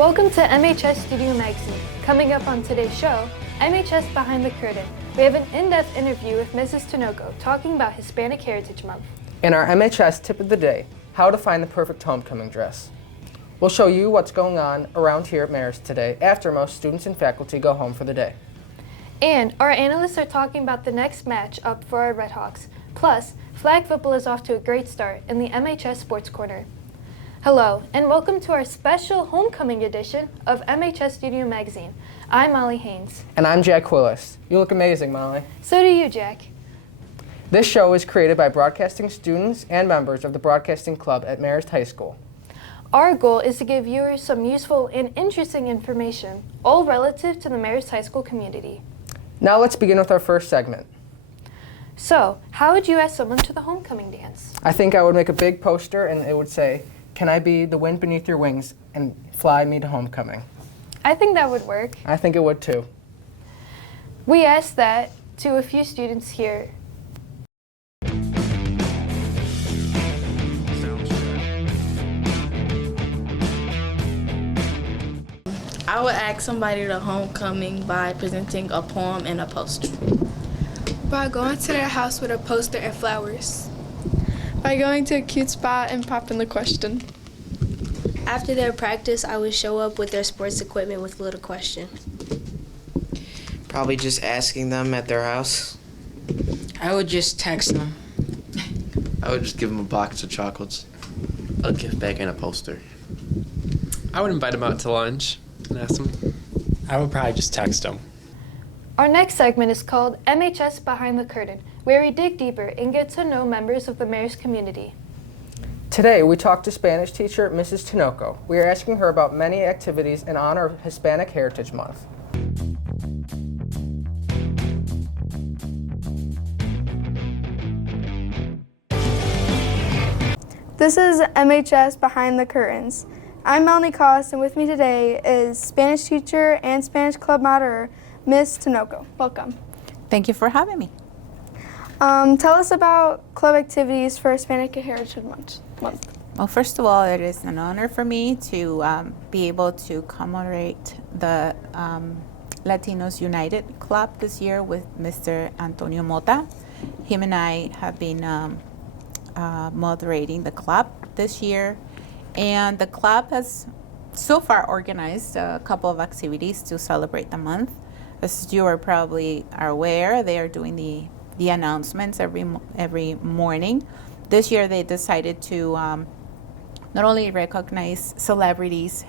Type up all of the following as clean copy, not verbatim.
Welcome to MHS Studio Magazine. Coming up on today's show, MHS Behind the Curtain. We have an in-depth interview with Mrs. Tinoco talking about Hispanic Heritage Month. In our MHS tip of the day, how to find the perfect homecoming dress. We'll show you what's going on around here at Marist today after most students and faculty go home for the day. And our analysts are talking about the next match up for our Redhawks. Plus, flag football is off to a great start in the MHS Sports Corner. Hello, and welcome to our special homecoming edition of MHS Studio Magazine. I'm Molly Haynes. And I'm Jack Kwilose. You look amazing, Molly. So do you, Jack. This show is created by broadcasting students and members of the Broadcasting Club at Marist High School. Our goal is to give viewers some useful and interesting information, all relative to the Marist High School community. Now let's begin with our first segment. So, how would you ask someone to the homecoming dance? I think I would make a big poster and it would say, "Can I be the wind beneath your wings and fly me to homecoming?" I think that would work. I think it would too. We asked that to a few students here. I would ask somebody to homecoming by presenting a poem and a poster. By going to their house with a poster and flowers. By going to a cute spot and popping the question. After their practice, I would show up with their sports equipment with a little question. Probably just asking them at their house. I would just text them. I would just give them a box of chocolates, a gift bag, and a poster. I would invite them out to lunch and ask them. I would probably just text them. Our next segment is called MHS Behind the Curtain, where we dig deeper and get to know members of the Marist community. Today, we talked to Spanish teacher Mrs. Tinoco. We are asking her about many activities in honor of Hispanic Heritage Month. This is MHS Behind the Curtains. I'm Melanie Koss, and with me today is Spanish teacher and Spanish club moderate, Miss Tinoco. Welcome. Thank you for having me. Tell us about club activities for Hispanic Heritage Month. Well, first of all, it is an honor for me to be able to commemorate the Latinos United Club this year with Mr. Antonio Mota. Him and I have been moderating the club this year, and the club has so far organized a couple of activities to celebrate the month. As you are probably aware, they are doing the announcements every morning. This year they decided to not only recognize celebrities,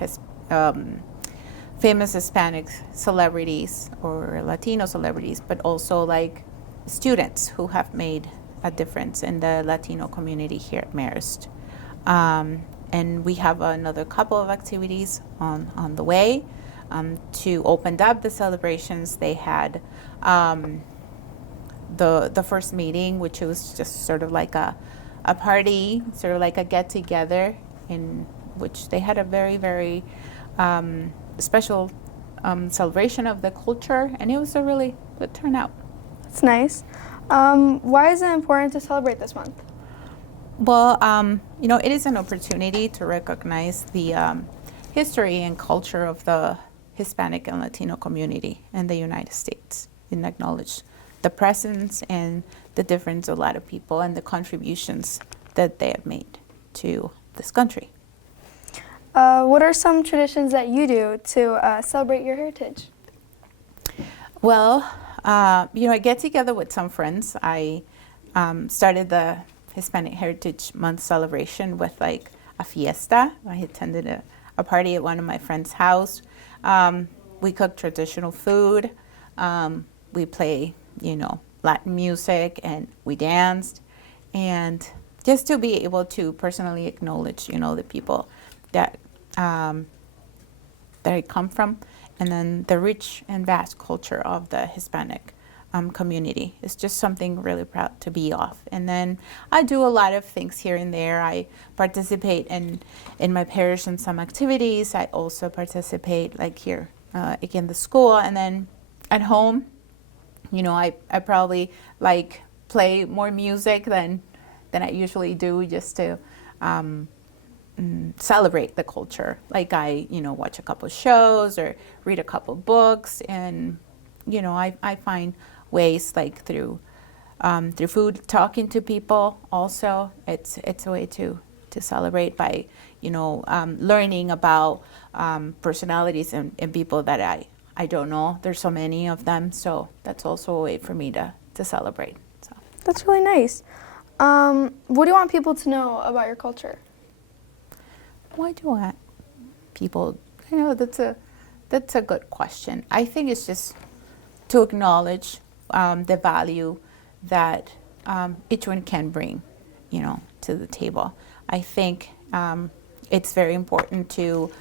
famous Hispanic celebrities or Latino celebrities, but also like students who have made a difference in the Latino community here at Marist. And we have another couple of activities on the way. To open up the celebrations, they had the first meeting, which was just sort of like a party, sort of like a get-together, in which they had a very, very special celebration of the culture, and it was a really good turnout. That's nice. Why is it important to celebrate this month? Well, it is an opportunity to recognize the history and culture of the Hispanic and Latino community in the United States, and acknowledge the presence and the difference of a lot of people and the contributions that they have made to this country. What are some traditions that you do to celebrate your heritage? Well, I get together with some friends. I started the Hispanic Heritage Month celebration with like a fiesta. I attended a party at one of my friends' house. We cook traditional food. We play, Latin music, and we danced. And just to be able to personally acknowledge, the people that I come from, and then the rich and vast culture of the Hispanic community. It's just something really proud to be of. And then I do a lot of things here and there. I participate in my parish in some activities. I also participate like here in the school, and then at home, I probably like play more music than I usually do, just to celebrate the culture. Like I, watch a couple shows or read a couple books, and I find ways like through food, talking to people. Also, it's a way to celebrate by learning about personalities and people that I don't know. There's so many of them, so that's also a way for me to celebrate. So That's really nice. What do you want people to know about your culture? Why do I want people? That's a good question. I think it's just to acknowledge the value that each one can bring, to the table. I think it's very important to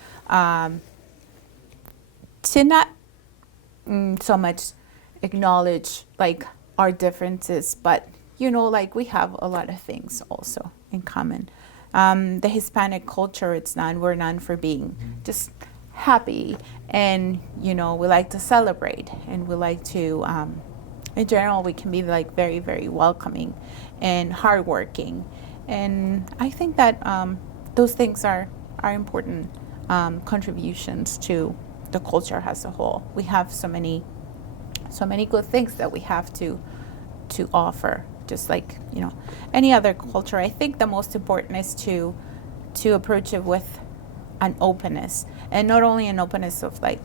not so much acknowledge like our differences, but like we have a lot of things also in common. The Hispanic culture, we're known for being just happy, and we like to celebrate, and we like to in general we can be like very, very welcoming and hardworking, and I think that those things are important contributions to the culture as a whole. We have so many good things that we have to offer, just like any other culture. I think the most important is to approach it with an openness, and not only an openness of like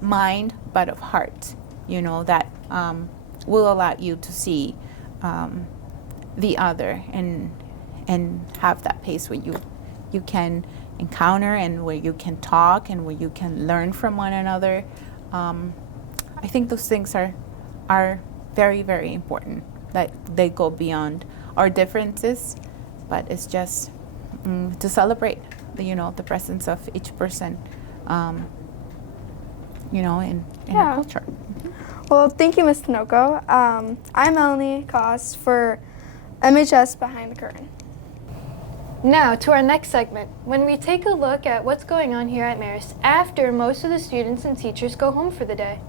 mind, but of heart. That will allow you to see the other and have that pace where you can encounter, and where you can talk, and where you can learn from one another. I think those things are very, very important, that they go beyond our differences, but it's just to celebrate the presence of each person in our culture. Well, thank you, Ms. Tinoco. I'm Melanie, Koss for MHS Behind the Curtain. Now to our next segment, when we take a look at what's going on here at Marist after most of the students and teachers go home for the day.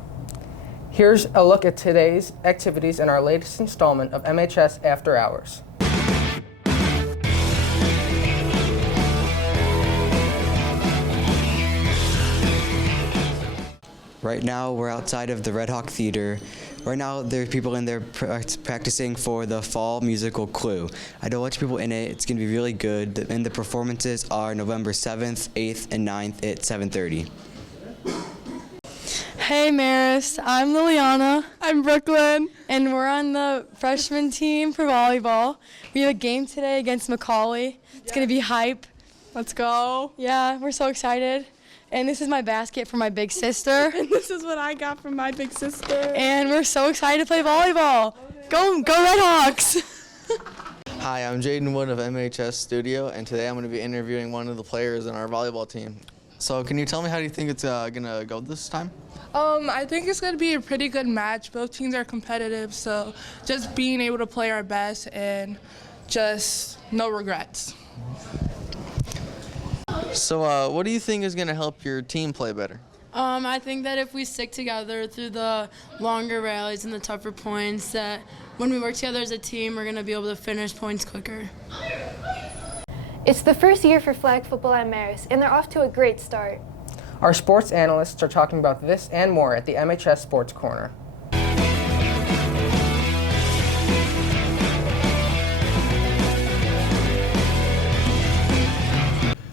Here's a look at today's activities in our latest installment of MHS After Hours. Right now, we're outside of the Red Hawk Theater. Right now, there are people in there practicing for the fall musical Clue. I know a bunch of people in it. It's going to be really good. And the performances are November 7th, 8th, and 9th at 7:30. Hey Marist, I'm Liliana. I'm Brooklyn. And we're on the freshman team for volleyball. We have a game today against Macaulay. It's going to be hype. Let's go. Yeah, we're so excited. And this is my basket for my big sister. And this is what I got from my big sister. And we're so excited to play volleyball. Go Red Hawks! Hi, I'm Jayden Wood of MHS Studio, and today I'm going to be interviewing one of the players in our volleyball team. So can you tell me how do you think it's going to go this time? I think it's going to be a pretty good match. Both teams are competitive, so just being able to play our best and just no regrets. So what do you think is going to help your team play better? I think that if we stick together through the longer rallies and the tougher points, that when we work together as a team, we're going to be able to finish points quicker. It's the first year for flag football at Marist, and they're off to a great start. Our sports analysts are talking about this and more at the MHS Sports Corner.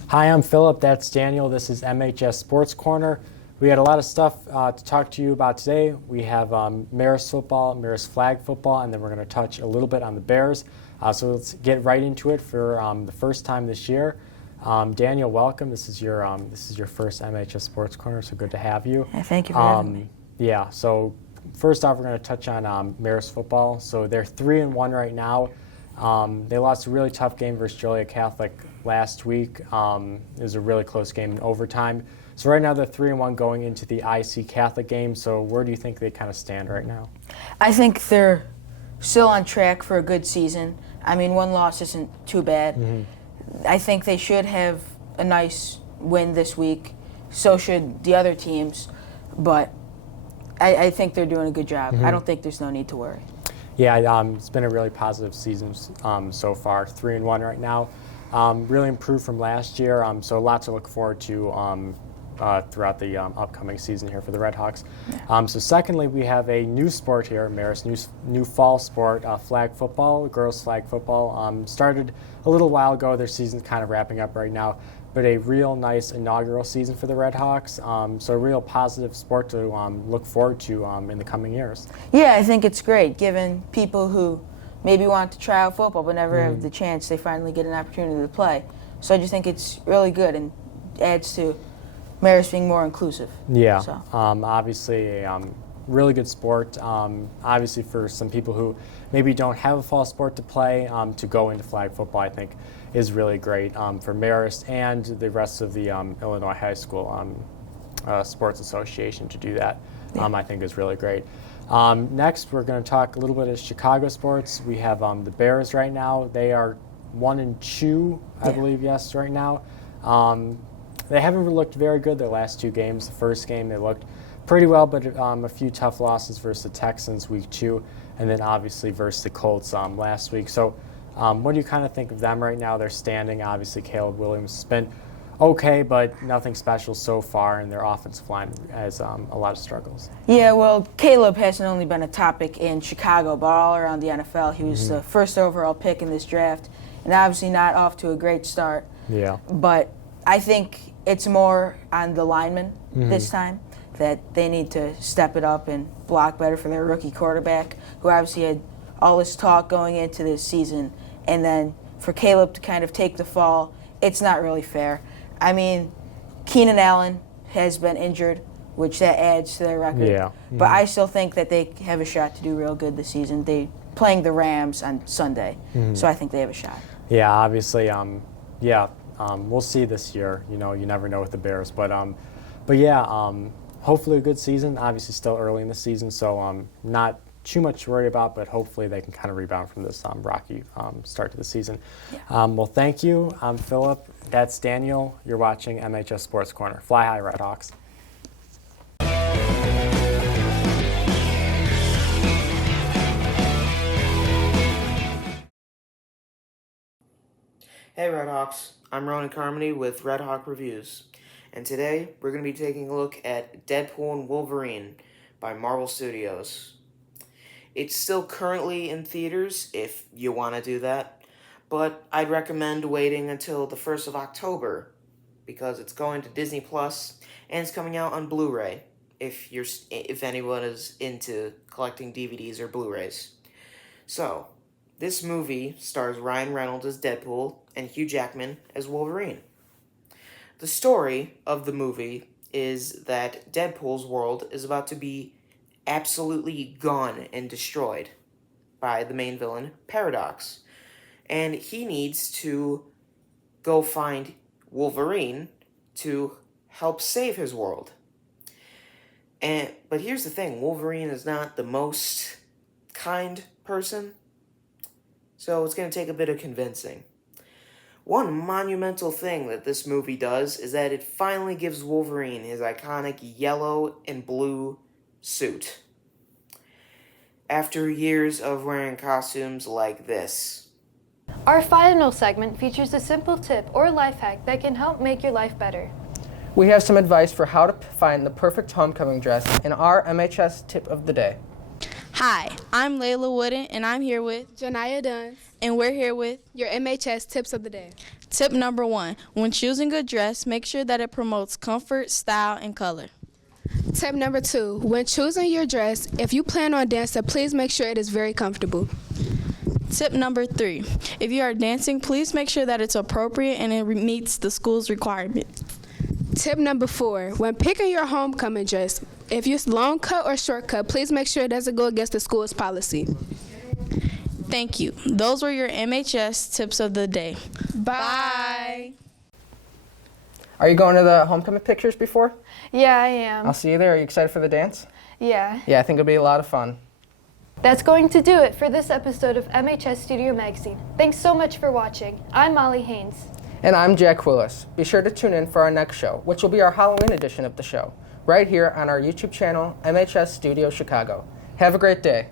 Hi, I'm Phillip. That's Daniel. This is MHS Sports Corner. We had a lot of stuff to talk to you about today. We have Marist football, Marist flag football, and then we're going to touch a little bit on the Bears. So let's get right into it for the first time this year. Daniel, welcome. This is your first MHS Sports Corner, so good to have you. Yeah, thank you for having me. Yeah. So first off, we're going to touch on Marist football. So they're 3-1 right now. They lost a really tough game versus Joliet Catholic last week. It was a really close game in overtime. So right now they're 3-1 going into the IC Catholic game. So where do you think they kind of stand right now? I think they're still on track for a good season. I mean, one loss isn't too bad. Mm-hmm. I think they should have a nice win this week. So should the other teams. But I think they're doing a good job. Mm-hmm. I don't think there's no need to worry. Yeah, it's been a really positive season so far. 3-1 right now. really improved from last year, so a lot to look forward to throughout the upcoming season here for the Redhawks. So secondly, we have a new sport here at Marist, new fall sport, flag football, girls flag football. Started a little while ago. Their season's kind of wrapping up right now, but a real nice inaugural season for the Redhawks. So a real positive sport to look forward to in the coming years. Yeah, I think it's great, given people who maybe want to try out football but never have the chance, they finally get an opportunity to play. So I just think it's really good and adds to Marist being more inclusive. Yeah, so. Obviously a really good sport. Obviously for some people who maybe don't have a fall sport to play, to go into flag football I think is really great for Marist and the rest of the Illinois High School Sports Association to do that. I think is really great. Next we're going to talk a little bit of Chicago sports. We have the Bears right now. They are 1-2, I believe, yes, right now. They haven't looked very good their last two games. The first game they looked pretty well, but a few tough losses versus the Texans week 2, and then obviously versus the Colts last week. So what do you kind of think of them right now? They're standing. Obviously Caleb Williams has been okay, but nothing special so far, and their offensive line has a lot of struggles. Yeah, well, Caleb hasn't only been a topic in Chicago, but all around the NFL. He was the first overall pick in this draft, and obviously not off to a great start. Yeah. But I think it's more on the linemen this time, that they need to step it up and block better for their rookie quarterback, who obviously had all this talk going into this season. And then for Caleb to kind of take the fall, it's not really fair. I mean, Keenan Allen has been injured, which that adds to their record. Yeah. But I still think that they have a shot to do real good this season. They playing the Rams on Sunday, so I think they have a shot. Yeah, obviously, we'll see this year. You know, you never know with the Bears, but yeah, hopefully a good season. Obviously, still early in the season, so not too much to worry about. But hopefully, they can kind of rebound from this rocky start to the season. Yeah. Well, thank you. I'm Phillip. That's Daniel. You're watching MHS Sports Corner. Fly high, Redhawks. Hey Redhawks, I'm Ronan Carmody with Red Hawk Reviews, and today we're going to be taking a look at Deadpool and Wolverine by Marvel Studios. It's still currently in theaters if you want to do that, but I'd recommend waiting until the 1st of October because it's going to Disney Plus and it's coming out on Blu-ray if anyone is into collecting DVDs or Blu-rays. So, this movie stars Ryan Reynolds as Deadpool and Hugh Jackman as Wolverine. The story of the movie is that Deadpool's world is about to be absolutely gone and destroyed by the main villain, Paradox. And he needs to go find Wolverine to help save his world. But here's the thing, Wolverine is not the most kind person, so it's going to take a bit of convincing. One monumental thing that this movie does is that it finally gives Wolverine his iconic yellow and blue suit. After years of wearing costumes like this. Our final segment features a simple tip or life hack that can help make your life better. We have some advice for how to find the perfect homecoming dress in our MHS tip of the day. Hi, I'm Laila Wooden, and I'm here with Janiyah Dunn, and we're here with your MHS tips of the day. Tip number 1, when choosing a dress, make sure that it promotes comfort, style, and color. Tip number 2, when choosing your dress, if you plan on dancing, please make sure it is very comfortable. Tip number 3, if you are dancing, please make sure that it's appropriate and it meets the school's requirements. Tip number 4, when picking your homecoming dress, if you're long cut or short cut, please make sure it doesn't go against the school's policy. Thank you. Those were your MHS tips of the day. Bye. Are you going to the homecoming pictures before? Yeah, I am. I'll see you there. Are you excited for the dance? Yeah. Yeah, I think it'll be a lot of fun. That's going to do it for this episode of MHS Studio Magazine. Thanks so much for watching. I'm Molly Haynes. And I'm Jack Kwilose. Be sure to tune in for our next show, which will be our Halloween edition of the show, right here on our YouTube channel, MHS Studio Chicago. Have a great day.